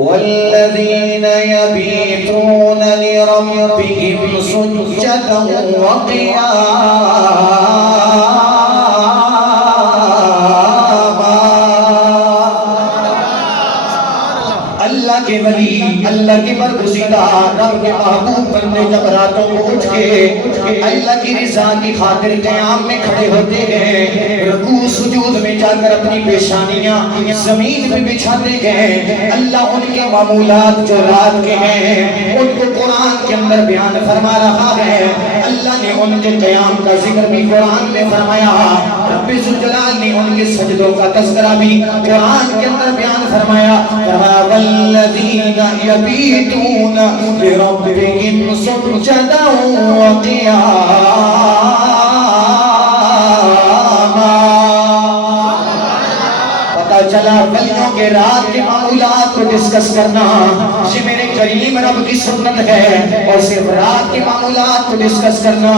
والذین یبیتون لربهم سجدا وقیاما۔ اللہ کے ولی، اللہ کے برگزیدہ، رب کے محبوب بندے جب راتوں کو اٹھ کے اللہ کی رضا کی خاطر قیام میں کھڑے ہوتے ہیں، رکوع سجود میں جا کر اپنی پیشانیاں زمین پہ بچھاتے گئے، اللہ ان کے معمولات جو رات کے ہیں ان کو قرآن کے اندر بیان فرما رہا ہے۔ اللہ نے ان کے قیام کا ذکر بھی قرآن میں فرمایا، رب ذوالجلال نے ان کے سجدوں کا تذکرہ بھی قرآن کے اندر بیان فرمایا۔ والذین یبیتون لربهم سجدا وقیاما۔ پتہ چلا ولیوں کے رات کے معمولات کو ڈسکس کرنا یہ میرے کریم رب کی سنت ہے، اور صرف رات کے معمولات کو ڈسکس کرنا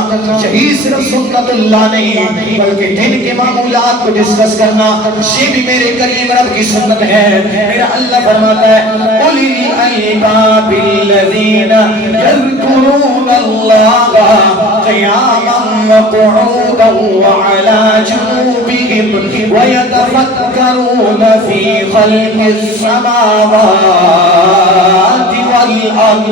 یہی صرف سنت اللہ نہیں بلکہ دن کے معمولات کو ڈسکس کرنا یہ بھی میرے کریم رب کی سنت ہے۔ میرا اللہ فرماتا ہے قُلِ الْأَلْبَابِ الَّذِينَ يَذْكُرُونَ اللَّهَ قِيَامًا وَقُعُودًا وَعَلَى جُنُوبِهِمْ وَيَتَفَكَّرُونَ فِي خَلْقِ السَّمَاوَاتِ وَالْأَرْضِ۔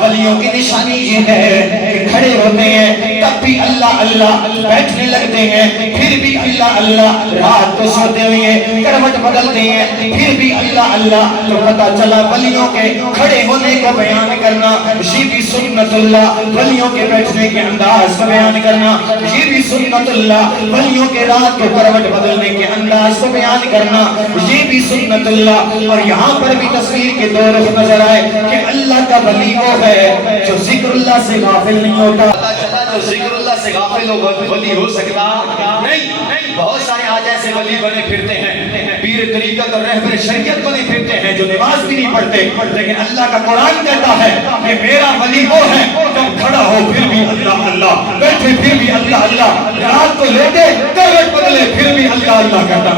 ولیوں کی نشانی یہ ہے کہ کھڑے ہوتے ہیں تب بھی اللہ اللہ، بیٹھنے لگتے ہیں پھر بھی اللہ اللہ، رات کو سوتے ہوئے کروٹ بدلتے ہیں پھر بھی اللہ اللہ۔ تو پتہ چلا ولیوں کے کھڑے ہونے کو بیان کرنا یہ بھی سنت اللہ، ولیوں کے بیٹھنے کے انداز کو بیان کرنا یہ بھی سنت اللہ، ولیوں کے رات کو کروٹ بدلنے کے انداز کو بیان کرنا یہ بھی سنت اللہ۔ اور یہاں پر بھی تصویر کے دو رخ نظر آئے کہ اللہ کا ولی وہ ہے جو ذکر اللہ سے غافل نہیں ہوتا۔ جو ذکر اللہ سے غافل ولی ہو سکتا نہیں۔ بہت سارے آج ایسے ولی بنے پھرتے ہیں، پیر طریقت اور رہبر شریعت بنے پھرتے ہیں جو نماز بھی نہیں پڑھتے، لیکن اللہ کا قرآن کہتا ہے کہ میرا ولی وہ ہے جب کھڑا ہو پھر بھی اللہ اللہ، بیٹھے پھر بھی اللہ اللہ، رات کو لیٹے کروٹ بدلے پھر بھی اللہ اللہ کرتا